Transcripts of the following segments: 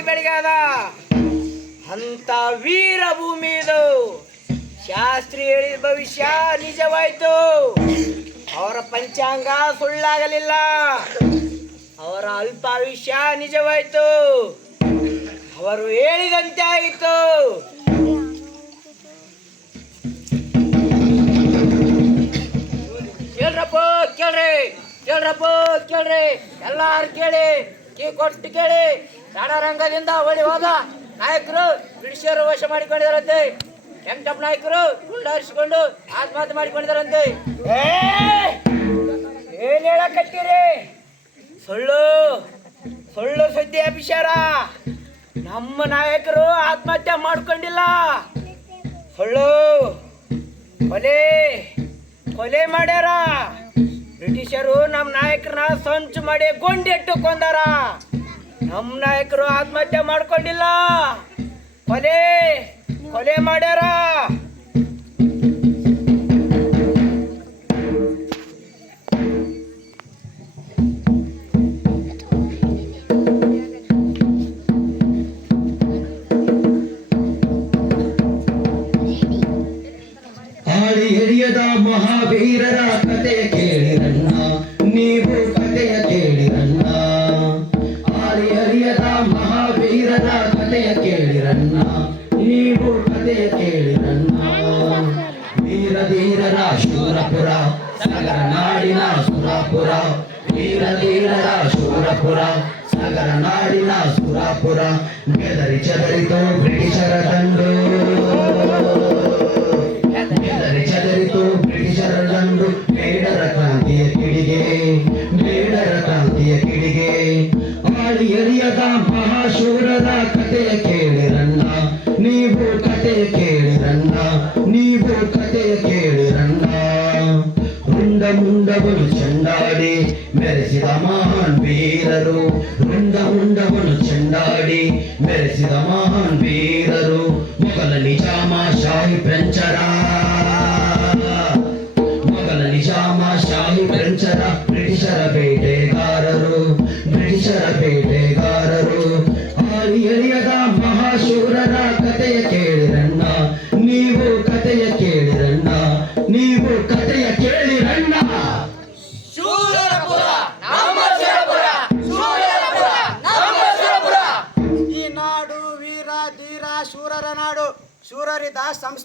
ಅಜರಾಮರವಾಗಿ ಬೆಳಗಾದ ಅಂತ ವೀರ ಭೂಮಿ ಇದು ಶಾಸ್ತ್ರಿ ಹೇಳಿದ ಭವಿಷ್ಯ ನಿಜವಾಯ್ತು. ಅವರ ಪಂಚಾಂಗ ಸುಳ್ಳಾಗಲಿಲ್ಲ. ಅವರ ಅಲ್ಪ ಆಯುಷ್ಯ ನಿಜವಾಯ್ತು. ಅವರು ಹೇಳಿದಂತೆ ಆಯಿತು. ಕೇಳ್ರಪ್ಪ, ಕೇಳ್ರಿ ಕೇಳ್ರಪ್ಪ, ಕೇಳ್ರಿ. ಎಲ್ಲಾರು ಕೇಳಿ. ಕೀ ಕೊಟ್ಟು ಕೇಳಿ ರಣರಂಗದಿಂದ ಓಡಿ ಹೋದ ನಾಯಕರು ಬ್ರಿಟಿಷರು ವಶ ಮಾಡಿಕೊಂಡಿದ್ದಾರಂತೆ. ವೆಂಕಟಪ್ಪ ನಾಯಕರು ಗುಂಡಾರಿಸಿಕೊಂಡು ಆತ್ಮಹತ್ಯೆ ಮಾಡಿಕೊಂಡಿದ್ದಾರಂತೆ. ಏನ್ ಹೇಳಕತ್ತೀರಿ? ಸುಳ್ಳು ಸುಳ್ಳು ಸುದ್ದಿ ಅಭಿಷಾರ. ನಮ್ಮ ನಾಯಕರು ಆತ್ಮಹತ್ಯೆ ಮಾಡ್ಕೊಂಡಿಲ್ಲ. ಸುಳ್ಳು. ಕೊಲೆ ಕೊಲೆ ಮಾಡ್ಯಾರ. ಬ್ರಿಟಿಷರು ನಮ್ಮ ನಾಯಕರನ್ನ ಸಂಚು ಮಾಡಿ ಗುಂಡಿಟ್ಟು ಕೊಂದಾರ ನಮ್ಮ ನಾಯಕರು ಆತ್ಮಹತ್ಯೆ ಮಾಡ್ಕೊಂಡಿಲ್ಲ. ಕೊಲೆ ಕೊಲೆ ಮಾಡ್ಯಾರ. ಹಿಡಿಯದ ಮಹಾವೀರರ ಕತೆ రెండవను చెండాడి మెరసిద మహాన్ వీరరు రుండ ఉండవును చెండాడి మెరసిద మహాన్ వీరరు ఒకల నిజామా షాహి పెంచరా.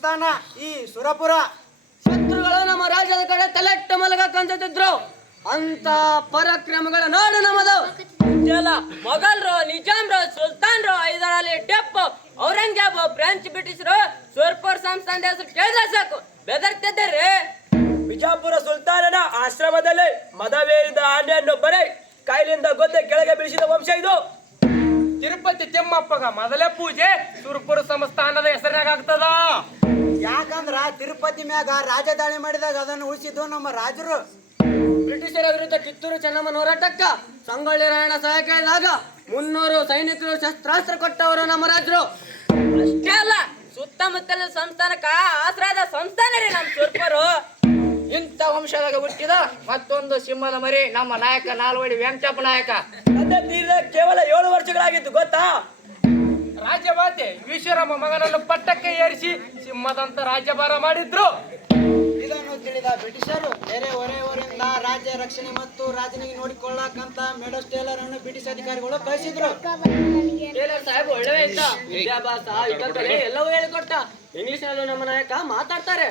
ಸಂಸ್ಥಾನ ಈ ಸುರಪುರ. ಶತ್ರುಗಳು ನಮ್ಮ ರಾಜ್ಯದ ಕಡೆ ತಲೆಟ್ಟ ಮಲಗ ಕಂತಿದ್ರು ಅಂತ ಪರಾಕ್ರಮಗಳ ನಾಡು ನಮ್ಮದು. ಇದೆಲ್ಲ ಮೊಘಲ್ರು ನಿಜಾಮ್ರು ಸುಲ್ತಾನ್ರು ಹೈದರಾಲಿ ಟಿಪ್ಪು ಔರಂಗಜೇಬ್ ಫ್ರೆಂಚ್ ಬ್ರಿಟಿಷರು ಸುರ್ಪುರ್ ಸಂಸ್ಥಾನದ ಹೆಸರು ಕೇಳಿದ್ರೆ ಸಾಕು. ಬೆದರ್ತಿದ್ದಾರೆ? ಬಿಜಾಪುರ ಸುಲ್ತಾನನ ಆಶ್ರಮದಲ್ಲಿ ಮದವೇರಿದ ಆನೆಯನ್ನು ಬರೆ ಕೈಲಿಂದ ಗೊತ್ತೆ ಕೆಳಗೆ ಬೀಳಿಸಿದ ವಂಶ ಇದು. ತಿರುಪತಿ ತಿಮ್ಮಪ್ಪಗ ಮೊದಲೇ ಪೂಜೆ ಸುರ್ಪುರ ಸಂಸ್ಥಾನದ ಹೆಸರಿನಾಗ ಆಗ್ತದ ಯಾಕಂದ್ರ ತಿರುಪತಿ ಮ್ಯಾಗ ರಾಜಧಾನಿ ಮಾಡಿದಾಗ ಅದನ್ನು ಉಳಿಸಿದ್ದು ನಮ್ಮ ರಾಜರು. ಬ್ರಿಟಿಷರ ವಿರುದ್ಧ ಕಿತ್ತೂರು ಚೆನ್ನಮ್ಮನ ಹೋರಾಟಕ್ಕ ಸಂಗೊಳ್ಳಿ ರಾಯಣ್ಣ ಸಹಾಯ ಕೇಳಿದಾಗ ಮುನ್ನೂರು ಸೈನಿಕರು ಶಸ್ತ್ರಾಸ್ತ್ರ ಕೊಟ್ಟವರು ನಮ್ಮ ರಾಜರು. ಅಷ್ಟೇ ಅಲ್ಲ ಸುತ್ತಮುತ್ತಲಿನ ಸಂಸ್ಥಾನಕ್ಕ ಆಸರಾದ ಸಂಸ್ಥಾನ ರೀ ನಮ್ಮ ಸುರ್ಪರು. ಇಂಥ ವಂಶದಾಗ ಹುಟ್ಟಿದ ಮತ್ತೊಂದು ಸಿಂಹದ ಮರಿ ನಮ್ಮ ನಾಯಕ ನಾಲ್ವಡಿ ವೆಂಕಟಪ್ಪ ನಾಯಕ. ತಂದೆ ತೀರಿದ ಕೇವಲ ಏಳು ವರ್ಷಗಳಾಗಿತ್ತು ಗೊತ್ತಾ? ರಾಜ್ಯಮಾತೆ ವಿಶ್ವರಾಮ ಮಗನನ್ನು ಪಟ್ಟಕ್ಕೆ ಏರಿಸಿ ಸಿಂಹದಂತ ರಾಜ್ಯಭಾರ ಮಾಡಿದ್ರು. ಇದನ್ನು ತಿಳಿದ ಬ್ರಿಟಿಷರು ನೆರೆ ಹೊರೆಯವರಿಂದ ರಾಜ್ಯ ರಕ್ಷಣೆ ಮತ್ತು ರಾಜನಿಗೆ ನೋಡಿಕೊಳ್ಳಕಂತ ಮೇಡಸ್ ಟೇಲರ್ ಅನ್ನು ಬ್ರಿಟಿಷ್ ಅಧಿಕಾರಿಗಳು ಕಳಿಸಿದ್ರು. ಟೇಲರ್ ಸಾಹೇಬ್ ಒಳ್ಳೆಯ ಇದ್ದ ವಿದ್ಯಾಭ್ಯಾಸ ಯುದ್ಧ ಎಲ್ಲವೂ ಹೇಳಿಕೊಟ್ಟ. ಇಂಗ್ಲಿಷ್ ನಲ್ಲೂ ನಮ್ಮ ನಾಯಕ ಮಾತಾಡ್ತಾರೆ.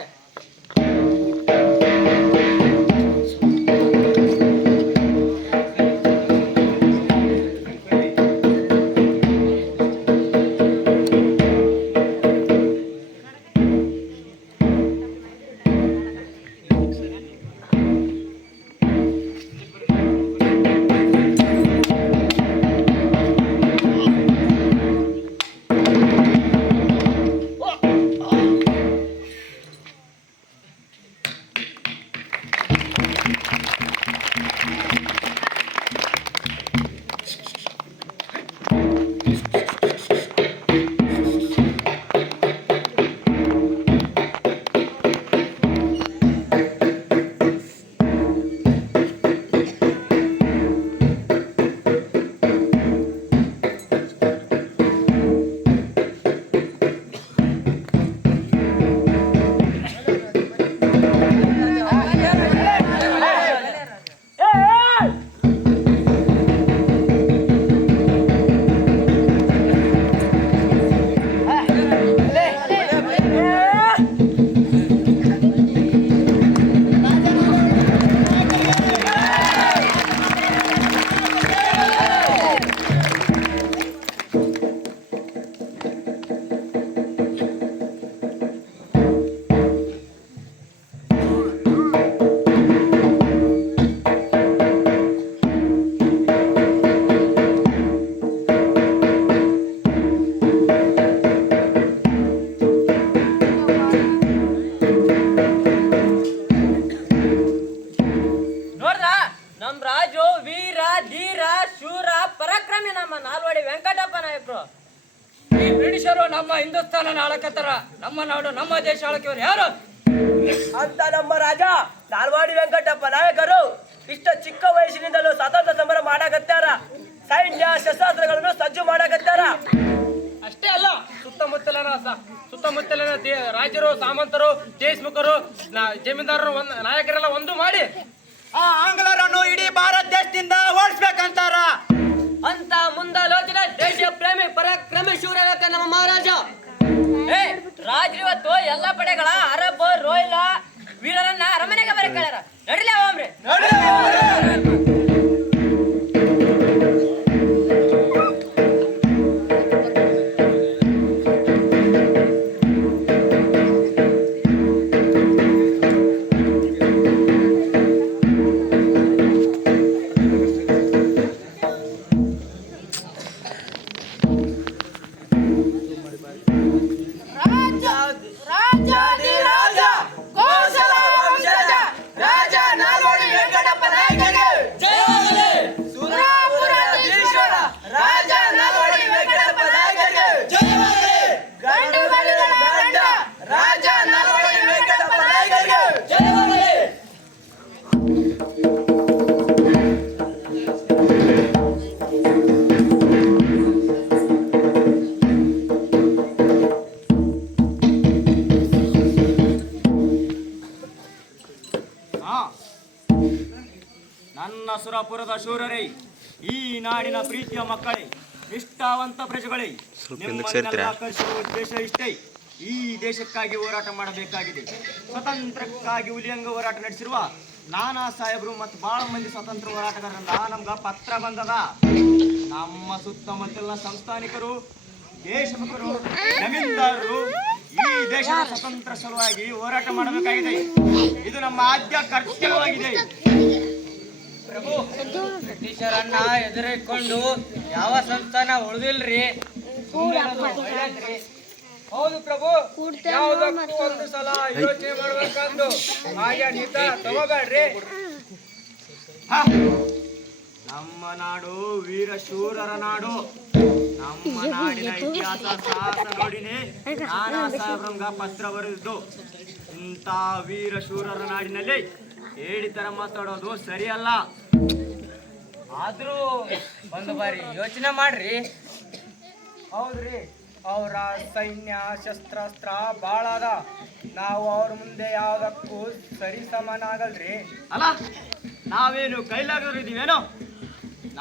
ರಾಜ್ರಿವತ್ತು ಎಲ್ಲ ಪಡೆಗಳ ನಾಡಿನ ಪ್ರೀತಿಯ ಮಕ್ಕಳೇ ನಿಷ್ಠಾವಂತ ಪ್ರಜೆಗಳೇ ನಿಮ್ಮನ್ನೆಲ್ಲ ಕರೆಸಿರುವ ಉದ್ದೇಶ ಇಷ್ಟೇ. ಈ ದೇಶಕ್ಕಾಗಿ ಹೋರಾಟ ಮಾಡಬೇಕಾಗಿದೆ. ಸ್ವತಂತ್ರಕ್ಕಾಗಿ ಉಲಿಯಂಗ ಹೋರಾಟ ನಡೆಸಿರುವ ನಾನಾ ಸಾಹೇಬರು ಮತ್ತು ಬಹಳ ಮಂದಿ ಸ್ವತಂತ್ರ ಹೋರಾಟಗಾರರಿಂದ ನಮ್ಗ ಪತ್ರ ಬಂದದ. ನಮ್ಮ ಸುತ್ತಮುತ್ತಲಿನ ಸಂಸ್ಥಾನಿಕರು ದೇಶಮುಖರು ಜಮೀನ್ದಾರರು ಈ ದೇಶ ಸ್ವತಂತ್ರ ಸಲುವಾಗಿ ಹೋರಾಟ ಮಾಡಬೇಕಾಗಿದೆ. ಇದು ನಮ್ಮ ಆದ್ಯ ಕರ್ತವ್ಯವಾಗಿದೆ. ಬ್ರಿಟಿಷರನ್ನ ಎದುರಿಕೊಂಡು ಯಾವ ಸಂಸ್ಥಾನ ಉಳಿದಿಲ್ರಿ? ಹೌದು ಪ್ರಭು ಯಾವುದಕ್ಕೂ ಒಂದು ಸಲ ಯೋಚನೆ ಮಾಡ್ಬೇಕಂದು ಹಾಗೆ ನಿರ್ಧಾರ ತಗೋಬೇಡ್ರಿ! ನಮ್ಮ ನಾಡು ವೀರ ಶೂರರ ನಾಡು. ನಮ್ಮ ನಾಡಿನ ಇತಿಹಾಸ ಸಾಹಸ ನೋಡಿನೇ. ನಾನಾ ಸಾಹೇಬ್ರಂಗ ಪತ್ರ ಬರೆದಿದ್ದು ಇಂಥ ವೀರ ಶೂರರ ನಾಡಿನಲ್ಲಿ. ಹೇಳಿತರ ಮಾತಾಡೋದು ಸರಿಯಲ್ಲ. ಆದ್ರೂ ಒಂದು ಬಾರಿ ಯೋಚನೆ ಮಾಡ್ರಿ. ಹೌದ್ರಿ ಅವರ ಸೈನ್ಯ ಶಸ್ತ್ರಾಸ್ತ್ರ ಬಾಳ ಅದ. ನಾವು ಅವ್ರ ಮುಂದೆ ಯಾವ್ದಕ್ಕೂ ಸರಿ ಸಮಾನ ಆಗಲ್ರಿ ಅಲ್ಲ ನಾವೇನು ಕೈಲಾಗದ್ರು ಇದೀವೇನೋ?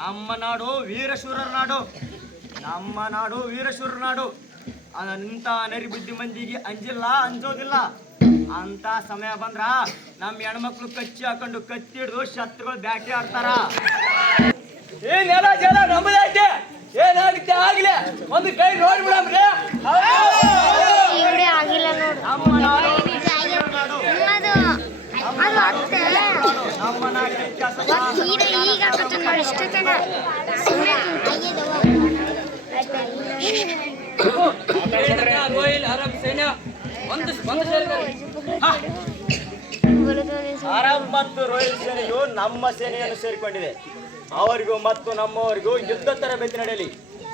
ನಮ್ಮ ನಾಡು ವೀರಶೂರರ ನಾಡು. ನಮ್ಮ ನಾಡು ವೀರಶೂರರ ನಾಡು. ಅಂತ ನರಿ ಬುದ್ಧಿ ಮಂದಿಗೆ ಅಂಜಿಲ್ಲ ಅಂಜೋದಿಲ್ಲ. ಅಂತ ಸಮಯ ಬಂದ್ರ ನಮ್ಮ ಹೆಣ್ಮಕ್ಳು ಕಚ್ಚಿ ಹಾಕೊಂಡು ಕತ್ತಿ ಹಿಡಿದು ಶತ್ರುಗಳು ಬ್ಯಾಟಿ ಆಡ್ತಾರ. ಏನೆಲ್ಲ ಜನ ನಮ್ಮದೈತೆ ಏನಾಗುತ್ತೆ ಆಗ್ಲಿ. ಒಂದು ಕೈ ನೋಡ್ಬಿಡಮ್ರಿ ಆಗಿಲ್ಲ ನೋಡು. ಒಂದು ಅರಬ್ ಮತ್ತು ರೋಹಿಲ್ ಸೇನೆಯು ನಮ್ಮ ಸೇನೆಯನ್ನು ಸೇರಿಕೊಂಡಿದೆ. ಅವರಿಗೂ ಮತ್ತು ನಮ್ಮವರಿಗೂ ಯುದ್ಧ ತರಬೇತಿ ನಡೆಯಲಿ.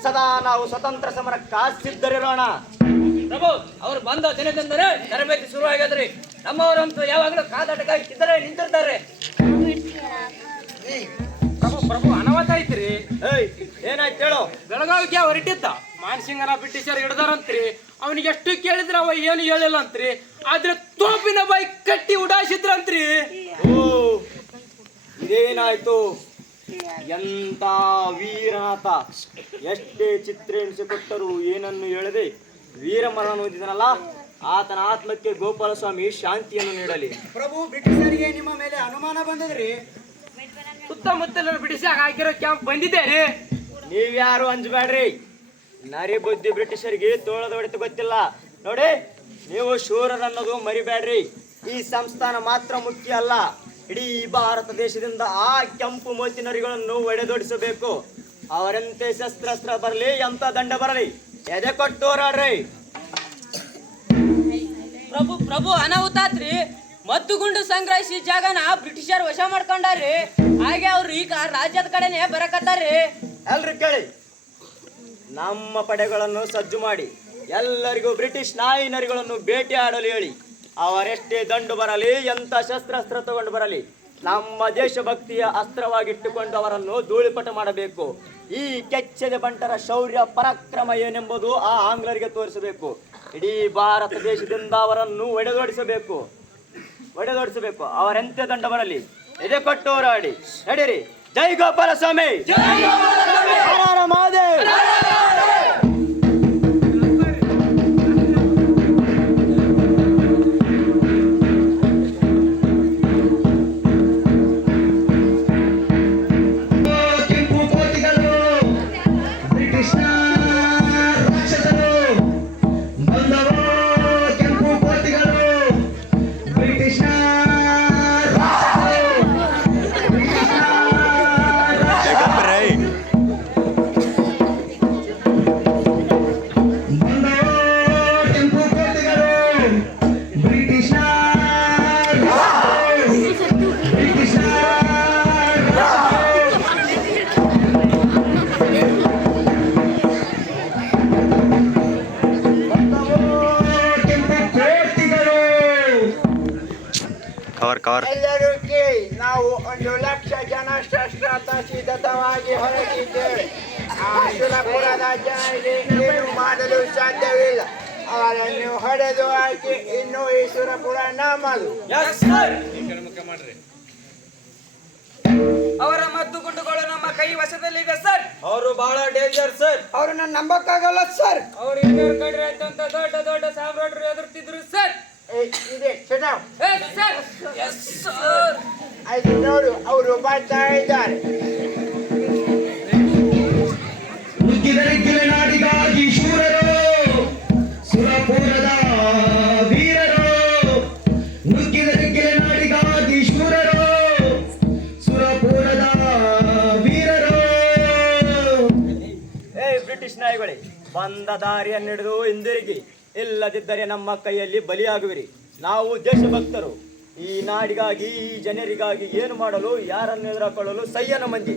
ಸದಾ ನಾವು ಸ್ವತಂತ್ರ ಸಮರ ಸಿದ್ಧರಿರೋಣ ಪ್ರಭು ಅವರು ಬಂದ ದಿನದಿಂದಲೇ ತರಬೇತಿ ಶುರು ಆಗ್ಯದ್ರಿ ನಮ್ಮವರಂತೂ ಯಾವಾಗಲೂ ಕಾದಾಟಕ್ಕಾಗಿ ಸಿದ್ಧರೇ ನಿಂತಿರ್ತಾರೆ. ಪ್ರಭು ಪ್ರಭು ಅನಾವತ ಐತ್ರಿ. ಏಯ್ ಏನಾಯ್ತು ಹೇಳು. ಬೆಳಗಾವಿಗೆ ಹೊರಟಿದ್ದ ಮಾನ್ಸಿಂಗನ ಬ್ರಿಟಿಷರ್ ಹಿಡ್ದಾರಂತ್ರಿ. ಅವನಿಗೆ ಎಷ್ಟು ಕೇಳಿದ್ರ ಅವ ಏನು ಹೇಳಿಲ್ಲ ಅಂತ್ರಿ. ಆದ್ರೆ ತೋಪಿನ ಬಾಯಿ ಕಟ್ಟಿ ಉಡಾಯಿಸಿದ್ರಂತ್ರಿ. ಓ ಇದೇನಾಯ್ತು? ಎಂತ ವೀರನಾಥ. ಎಷ್ಟೇ ಚಿತ್ರ ಎಣಿಸಿಕೊಟ್ಟರು ಏನನ್ನು ಹೇಳದೆ ವೀರ ಮರಣ ಹೊಂದಿದನಲ್ಲ ಆತನ ಆತ್ಮಕ್ಕೆ ಗೋಪಾಲಸ್ವಾಮಿ ಶಾಂತಿಯನ್ನು ನೀಡಲಿ. ಪ್ರಭು ಬ್ರಿಟಿಷರಿಗೆ ನಿಮ್ಮ ಮೇಲೆ ಅನುಮಾನ ಬಂದದ್ರಿ? ಸುತ್ತಮುತ್ತಲಿನ ಬ್ರಿಟಿಷಾಗ ಹಾಕಿರೋ ಕ್ಯಾಂಪ್ ಬಂದಿದೆ ರೀ ನೀವ್ಯಾರು ಅಂಜಬೇಡ್ರಿ. ನರಿ ಬುದ್ಧಿ ಬ್ರಿಟಿಷರಿಗೆ ತೋಳದ ಹೊಡೆತು ಗೊತ್ತಿಲ್ಲ. ನೋಡಿ ನೀವು ಶೂರರನ್ನೋದು ಮರಿಬೇಡ್ರಿ. ಈ ಸಂಸ್ಥಾನ ಮಾತ್ರ ಮುಖ್ಯ ಅಲ್ಲ. ಇಡೀ ಭಾರತ ದೇಶದಿಂದ ಆ ಕೆಂಪು ಮೋತಿ ನರಿಗಳನ್ನು ಒಡೆದೊಡಿಸಬೇಕು. ಅವರಂತೆ ಶಸ್ತ್ರಾಸ್ತ್ರ ಬರಲಿ ಎಂತ ದಂಡ ಬರಲಿ ಎದೆ ಕೊಟ್ಟು ಹೋರಾಡ್ರಿ. ಪ್ರಭು ಪ್ರಭು ಅನಾಹುತಾತ್ರಿ. ಮತ್ತು ಗುಂಡು ಸಂಗ್ರಹಿಸಿ ಜಾಗನ ಬ್ರಿಟಿಷರ್ ವಶ ಮಾಡ್ಕೊಂಡಾರ್ರಿ. ಹಾಗೆ ಅವ್ರು ಈಗ ರಾಜ್ಯದ ಕಡೆನೆ ಬರಕತ್ತಾರ್ರಿ. ಅಲ್ರಿ ಕೇಳಿ. ನಮ್ಮ ಪಡೆಗಳನ್ನು ಸಜ್ಜು ಮಾಡಿ, ಎಲ್ಲರಿಗೂ ಬ್ರಿಟಿಷ್ ನಾಯಿನರಿಗಳನ್ನು ನರಿಗಳನ್ನು ಬೇಟೆಯಾಡಲು ಹೇಳಿ. ಅವರೆಷ್ಟೇ ದಂಡು ಬರಲಿ, ಎಂಥ ಶಸ್ತ್ರಾಸ್ತ್ರ ತಗೊಂಡು ಬರಲಿ, ನಮ್ಮ ದೇಶಭಕ್ತಿಯ ಅಸ್ತ್ರವಾಗಿಟ್ಟುಕೊಂಡು ಅವರನ್ನು ಧೂಳಿಪಟ ಮಾಡಬೇಕು. ಈ ಕೆಚ್ಚದ ಬಂಟರ ಶೌರ್ಯ ಪರಾಕ್ರಮ ಏನೆಂಬುದು ಆ ಆಂಗ್ಲರಿಗೆ ತೋರಿಸಬೇಕು. ಇಡೀ ಭಾರತ ದೇಶದಿಂದ ಅವರನ್ನು ಒಡೆದೋಡಿಸಬೇಕು. ಒಡೆದೋಡಿಸಬೇಕು. ಅವರೆಂತೆ ದಂಡ ಬರಲಿ? ಎದೆ ಕೊಟ್ಟು ಹೋರಾಡಿ. ನಡೀರಿ. ಜೈ ಗೋಪಾಲ ಸ್ವಾಮಿ ಹರ ಹರ ಮಹಾದೇವ್ ಕೆಂಪು ಅವರನ್ನು ಹೊಡೆದು ಹಾಕಿ. ಇನ್ನು ಈ ಸುರಪುರ ಮಾಡ್ರಿ ಅವರ ಮದ್ದು ಗುಂಡುಗಳು ನಮ್ಮ ಕೈ ವಶದಲ್ಲಿದೆ ಸರ್ ಅವರು ಬಹಳ ಡೇಂಜರ್ ಸರ್ ಅವ್ರನ್ನ ನಂಬಕ್ಕಾಗಲ್ಲ ಸರ್ ಅವ್ರು ಇನ್ನೂರು ಕಡ್ರೆ ಅಂತ ದೊಡ್ಡ ದೊಡ್ಡ ಸಾಮ್ರಾಟರು ಎದುರ್ತಿದ್ರು ಸರ್ ಇದೆ ಸರ್ ಎಸ್ ಸರ್ ಅದು ನೋಡು ಅವರು ಬರ್ತಾ ಇದ್ದಾರೆ. ನಾಯಿಗಳೇ, ಬಂದ ದಾರಿಯನ್ನು ಹಿಡಿದು ಹಿಂದಿರುಗಿ. ಇಲ್ಲದಿದ್ದರೆ ನಮ್ಮ ಕೈಯಲ್ಲಿ ಬಲಿಯಾಗುವಿರಿ. ನಾವು ದೇಶಭಕ್ತರು. ಈ ನಾಡಿಗಾಗಿ, ಈ ಜನರಿಗಾಗಿ ಏನು ಮಾಡಲು, ಯಾರನ್ನು ಎದುರಾಕೊಳ್ಳಲು ಸಯ್ಯನ ಮಂದಿ.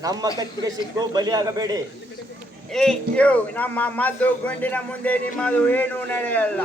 ನಮ್ಮ ಕತ್ತಿಗೆ ಸಿಕ್ಕು ಬಲಿಯಾಗಬೇಡಿ. ಏ ಯೋ ನಮ್ಮ ಮದ್ದು ಗುಂಡಿನ ಮುಂದೆ ನಿಮ್ಮದು ಏನೂ ನಡೆಯಲ್ಲ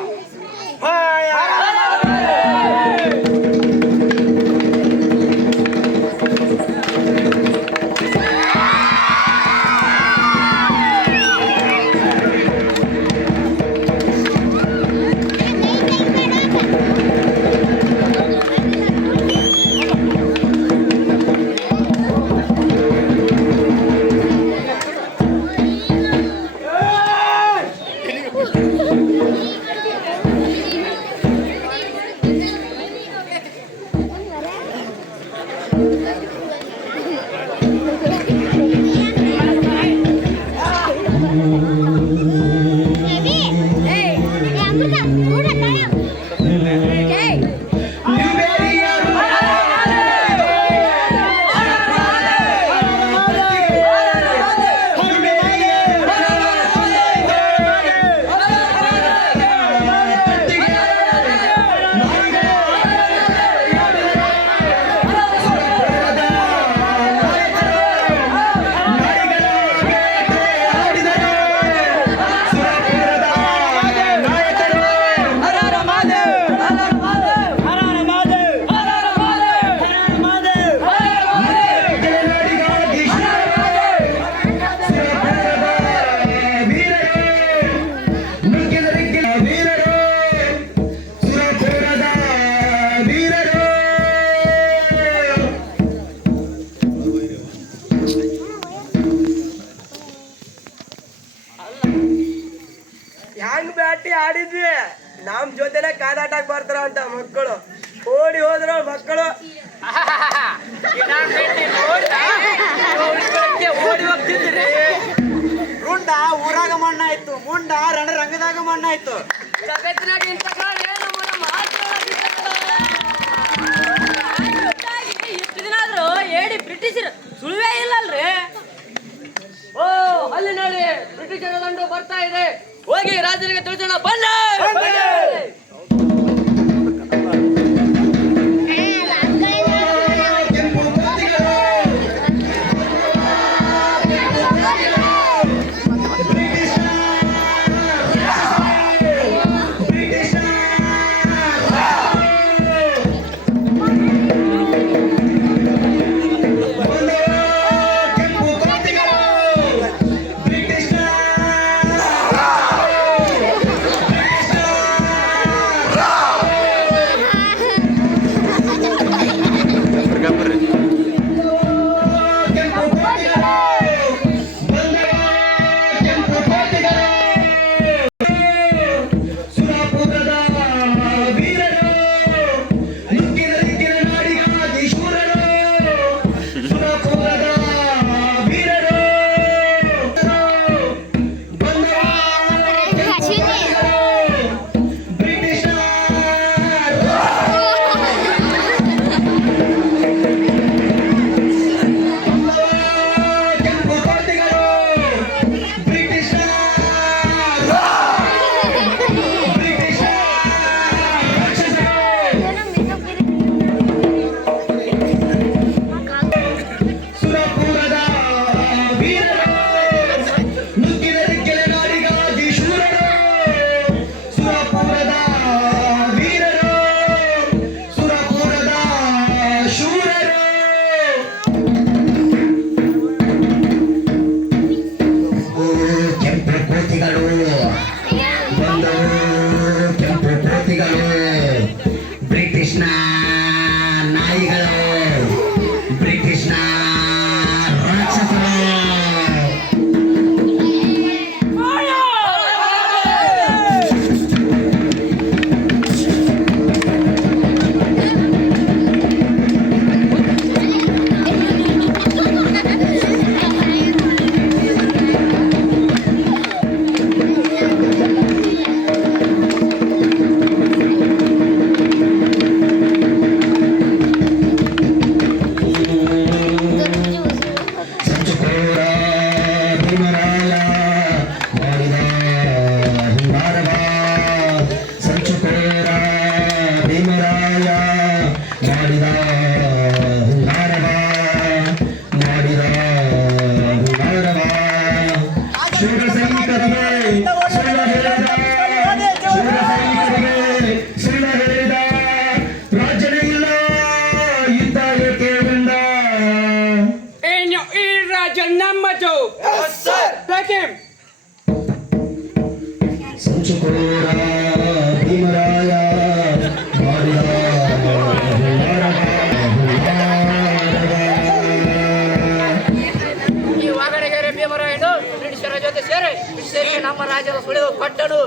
ಸುಳಿವು ಕೊಟ್ಟನು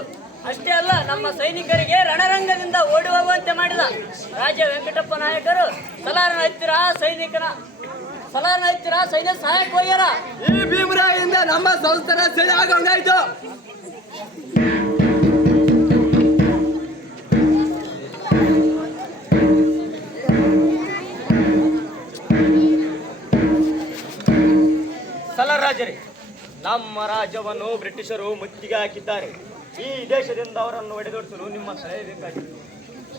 ಅಷ್ಟೇ ಅಲ್ಲ ನಮ್ಮ ಸೈನಿಕರಿಗೆ ರಣರಂಗದಿಂದ ಓಡಿ ಹೋಗುವಂತೆ ಮಾಡಿದ ರಾಜ ವೆಂಕಟಪ್ಪ ನಾಯಕರು ಸಲಾರನ ಹತ್ತಿರ ಸೈನಿಕನ ಸಲಾರನ ಹತ್ತಿರ ಸೈನ್ಯ ಸಹಾಯಕ ಹೋಗ್ಯಾರ ಈ ಭೀಮರಾಯಿಂದ ನಮ್ಮ ಸಂಸ್ಥಾನ ಸರಿ ಆಗೋಂಗಾಯ್ತು. ಸಲರಾಜರೇ ನಮ್ಮ ರಾಜ್ಯವನ್ನು ಬ್ರಿಟಿಷರು ಮುತ್ತಿಗೆ ಹಾಕಿದ್ದಾರೆ. ಈ ದೇಶದಿಂದ ಅವರನ್ನು ಹೊಡೆದೊಡಿಸಲು ನಿಮ್ಮ ಸಲಹೆ ಬೇಕಾಗಿತ್ತು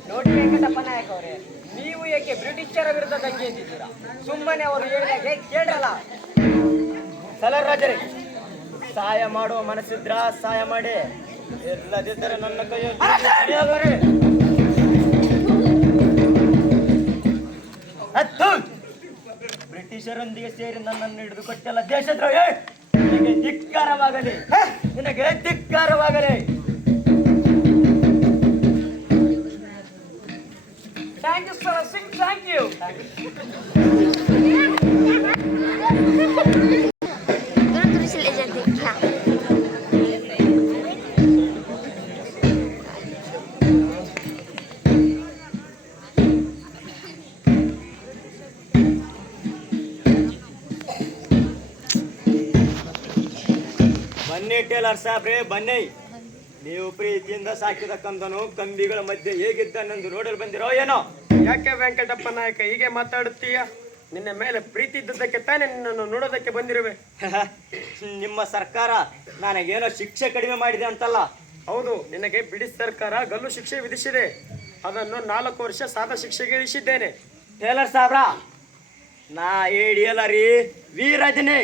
ನೋಡಿ ವೆಂಕಟಪ್ಪ ನಾಯಕ ಅವರೇ ನೀವು ಏಕೆ ಬ್ರಿಟಿಷರ ವಿರುದ್ಧ ದಂಗೆ ಎದ್ದಿದ್ದೀರಾ? ಸುಮ್ಮನೆ ಅವರು ಹೇಳಿದಾಗೆ ಕೇಳಲ್ಲ ಸಲರಾಜರೇ ಸಹಾಯ ಮಾಡುವ ಮನಸ್ಸಿದ್ರ ಸಹಾಯ ಮಾಡಿ. ಇಲ್ಲದಿದ್ದರೆ ನನ್ನ ಕೈಯಲ್ಲಿ ಬ್ರಿಟಿಷರೊಂದಿಗೆ ಸೇರಿ ನನ್ನನ್ನು ಹಿಡಿದು ಕೊಟ್ಟಲ್ಲ ದೇಶದ್ರೋಹಿ! ಧಿಕ್ಕಾರ ಮಗನೇ ನಿನಗೆ ಧಿಕ್ಕಾರ ಮಗನೇ Thank you, Sarah Singh. Thank you. ಬನ್ನಿ ಟೇಲರ್ ಸಾಬ್ರೆ ಬನ್ನಿ. ನೀವು ಪ್ರೀತಿಯಿಂದ ಸಾಕಿದ ಕಂದನು ಕಂಬಿಗಳ ಮಧ್ಯೆ ಹೇಗಿದ್ದಾನೆಂದು ನೋಡಲು ಬಂದಿರೋ ಏನೋ? ಯಾಕೆ ವೆಂಕಟಪ್ಪ ನಾಯಕ ಹೀಗೆ ಮಾತಾಡುತ್ತೀಯ? ನಿನ್ನ ಮೇಲೆ ಪ್ರೀತಿ ಇದ್ದದ್ದಕ್ಕೆ ತಾನೇ ನಿನ್ನನ್ನು ನೋಡೋದಕ್ಕೆ ಬಂದಿರುವೆ. ನಿಮ್ಮ ಸರ್ಕಾರ ನನಗೇನೋ ಶಿಕ್ಷೆ ಕಡಿಮೆ ಮಾಡಿದೆ ಅಂತಲ್ಲ? ಹೌದು ನಿನಗೆ ಬಿಡಿಸ್ ಸರ್ಕಾರ ಗಲ್ಲು ಶಿಕ್ಷೆ ವಿಧಿಸಿದೆ. ಅದನ್ನು ನಾಲ್ಕು ವರ್ಷ ಸಾದ ಶಿಕ್ಷೆಗೆ ಇಳಿಸಿದ್ದೇನೆ. ಟೇಲರ್ ಸಾಬ್ರ ನಾ ಹೇಳಿಯಲ್ಲ ರೀ ವೀರದಿನಿ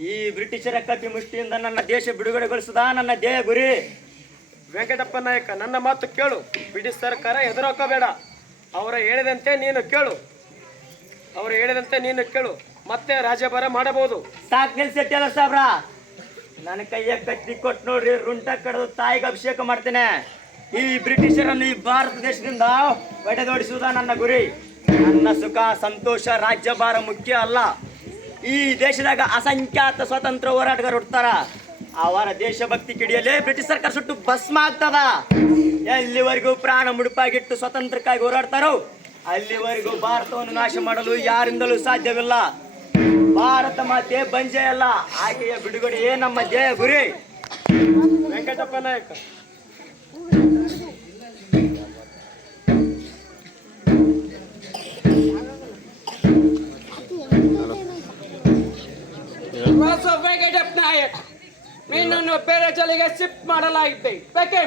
ಈ ಬ್ರಿಟಿಷರ ಕಪಿ ಮುಷ್ಟಿಯಿಂದ ನನ್ನ ದೇಶ ಬಿಡುಗಡೆಗೊಳಿಸುದ? ನನ್ನ ದೇಹ ಗುರಿ? ವೆಂಕಟಪ್ಪ ನಾಯಕ ನನ್ನ ಮಾತು ಕೇಳು. ಬ್ರಿಟಿಷ್ ಸರ್ಕಾರ ಹೆದರೋಕೋಬೇಡ. ಅವರ ಹೇಳಿದಂತೆ ನೀನು ಕೇಳು. ಅವರು ಹೇಳಿದಂತೆ ನೀನು ಕೇಳು. ಮತ್ತೆ ರಾಜ್ಯಭಾರ ಮಾಡಬಹುದು. ಸಾಕ್ ನಿಲ್ಸಿ ಟೇಲರ್ ಸಾಬ್ರ. ನನ್ನ ಕೈಯ ಕತ್ತಿ ಕೊಟ್ಟು ನೋಡ್ರಿ ರುಂಟ ಕಡ್ದು ತಾಯಿಗೆ ಅಭಿಷೇಕ ಮಾಡ್ತೇನೆ. ಈ ಬ್ರಿಟಿಷರನ್ನು ಈ ಭಾರತ ದೇಶದಿಂದ ಹೊಡೆದೋಡಿಸುವುದ ನನ್ನ ಗುರಿ? ನನ್ನ ಸುಖ ಸಂತೋಷ ರಾಜ್ಯಭಾರ ಮುಖ್ಯ ಅಲ್ಲ. ಈ ದೇಶದಾಗ ಅಸಂಖ್ಯಾತ ಸ್ವತಂತ್ರ ಹೋರಾಟಗಾರ ಹುಡ್ತಾರ ಅವರ ದೇಶಭಕ್ತಿ ಕಿಡಿಯಲೇ ಬ್ರಿಟಿಷ್ ಸರ್ಕಾರ ಸುಟ್ಟು ಭಸ್ಮ ಆಗ್ತದ. ಎಲ್ಲಿವರೆಗೂ ಪ್ರಾಣ ಮುಡುಪಾಗಿಟ್ಟು ಸ್ವತಂತ್ರಕ್ಕಾಗಿ ಹೋರಾಡ್ತಾರೋ, ಅಲ್ಲಿವರೆಗೂ ಭಾರತವನ್ನು ನಾಶ ಮಾಡಲು ಯಾರಿಂದಲೂ ಸಾಧ್ಯವಿಲ್ಲ. ಭಾರತ ಮಾತೆ ಬಂಜೆ ಅಲ್ಲ ಆಕೆಯ ಬಿಡುಗಡೆಯೇ ನಮ್ಮ ಜಯ ಗುರಿ. ವೆಂಕಟಪ್ಪ ನಾಯಕ. ವಾಸ ವೆಂಕಟಪ್ಪ ನಾಯಕ್ ನಿನ್ನನ್ನು ಬೇರೆ ಜಲ್ಲಿಗೆ ಶಿಫ್ಟ್ ಮಾಡಲಾಗಿದೆ ಬೇಕೆ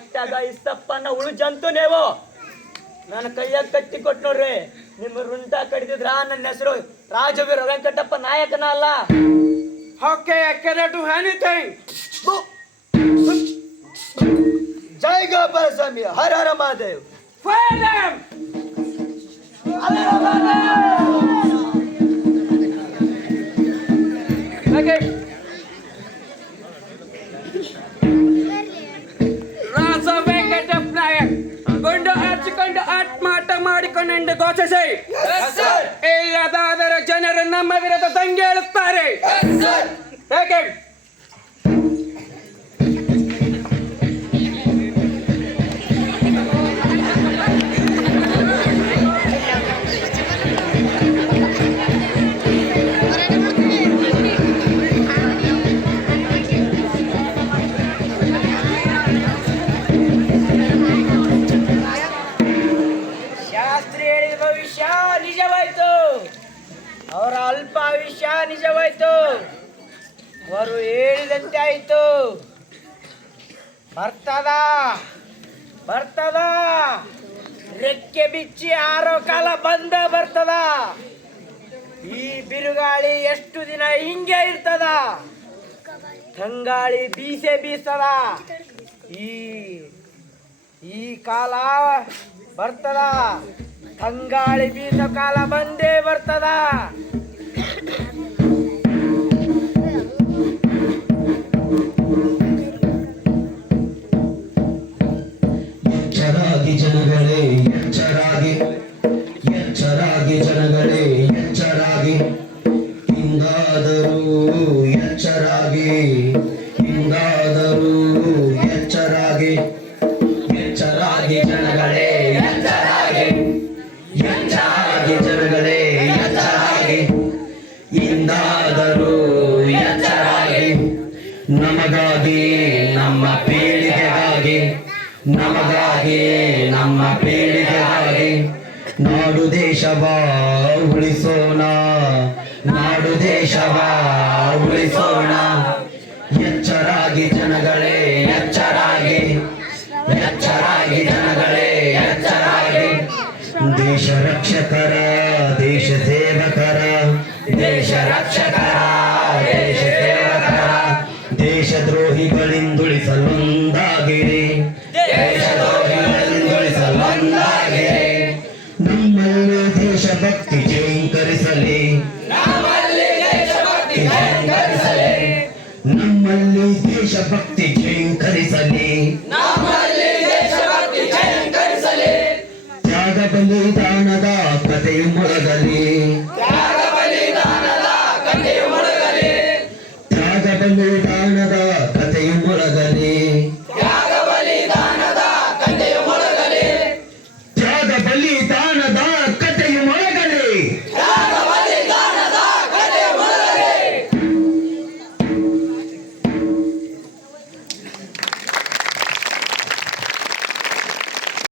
ಬಸ್ಸಪ್ಪ ಒಟ್ಟಾಗ ಇಸ್ತಪ್ಪ ಉಳು ಜಂತು ನೀವು ನನ್ನ ಕೈಯಾಗ ಕಟ್ಟಿ ಕೊಟ್ಟು ನೋಡ್ರಿ. ನಿಮ್ಮ ರುಂಟ ಕಡಿದಿದ್ರ ನನ್ನ ಹೆಸರು ರಾಜವೀರ ವೆಂಕಟಪ್ಪ ನಾಯಕನ ಅಲ್ಲ. ಓಕೆ ಕೆನಾಟ್ ಡು ಎನಿಥಿಂಗ್ ಜೈ ಗೋಪಾಲ ಸ್ವಾಮಿ ಹರ ಹರ ಮಹಾದೇವ್. ಫೈರ್ ಮಾಡಿಕೊಂಡು ಘೋಷಿಸಿ. ಇಲ್ಲದಾದರೆ ಜನರು ನಮ್ಮ ವಿರುದ್ಧ ದಂಗೆಳುತ್ತಾರೆ ಯಾಕೆ ನಿಜವಾಯ್ತು ಅವರು ಹೇಳಿದಂತೆ ಆಯ್ತು. ಬರ್ತದ? ಬರ್ತದ? ರೆಕ್ಕೆ ಬಿಚ್ಚಿ ಆರೋ ಕಾಲ ಬಂದ ಬರ್ತದ? ಈ ಬಿರುಗಾಳಿ ಎಷ್ಟು ದಿನ ಹಿಂಗೆ ಇರ್ತದ? ತಂಗಾಳಿ ಬೀಸೆ ಬೀಸ್ತದ? ಈ ಈ ಕಾಲ ಬರ್ತದ? ತಂಗಾಳಿ ಬೀಸೋ ಕಾಲ ಬಂದೇ ಬರ್ತದ? ಎಚ್ಚರಾಗಿ ಜನಗಳೇ ಎಚ್ಚರಾಗಿ ಎಚ್ಚರಾಗಿ ಜನಗಳೇ ಎಚ್ಚರಾಗಿ. ಹಿಂಗಾದರೂ ಎಚ್ಚರಾಗಿ ಹಿಂಗಾದರೂ ಎಚ್ಚರಾಗಿ.